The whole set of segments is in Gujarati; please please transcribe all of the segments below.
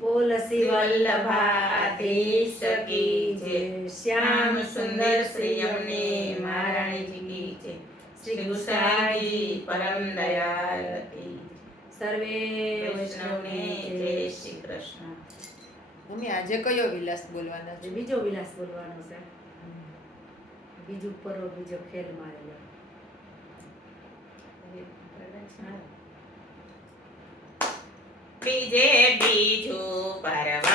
બોલ શ્રી કી જય શ્યામ સુંદર શ્રી અમને મહારાણીજી કી જય શ્રી ગુસાઈજી પરમ દયાલ કી સર્વે વૈષ્ણવને જય શ્રી કૃષ્ણ. મમ્મી આજે કયો વિલાસ બોલવાના છે? બીજો વિલાસ બોલવાનો છે. બીજું પરો બીજો ખેલ મારેલો બીજે બીજું પર્વ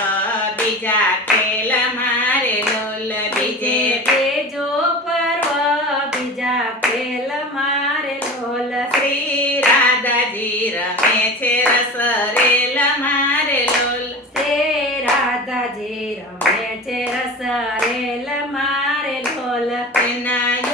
બીજા ખેલ મારે લોલ બીજે બીજે પર્વ બીજા ખેલ મારે લોલ. શ્રી રાધાજી રમે છે રસ રેલ મારે લોલ. સે રાધાજી રમે છે રસ રેલ મારે લોલ. તેના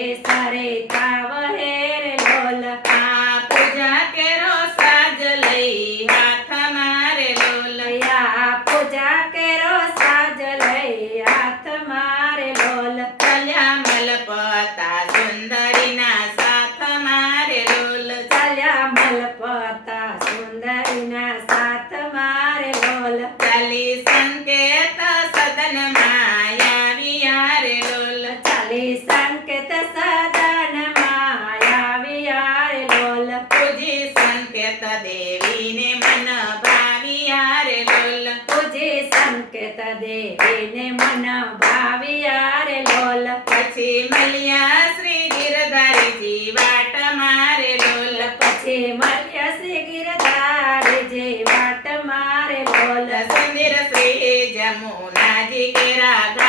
estaré સંકેત સદન માયા વિહાર લોલ પૂજી સંકેત દેવીને મન ભાવિયાર લોલ પૂજી સંકેત દેવીને મન ભાવિયાર લોલ પછી મળ્યા શ્રી ગિરધારીજી વાટ મારે લોલ પછી મળ્યા શ્રી ગિરધારીજી વાટ મારે લોલ સુંદર શ્રી જમુનાજી કે ઘાટ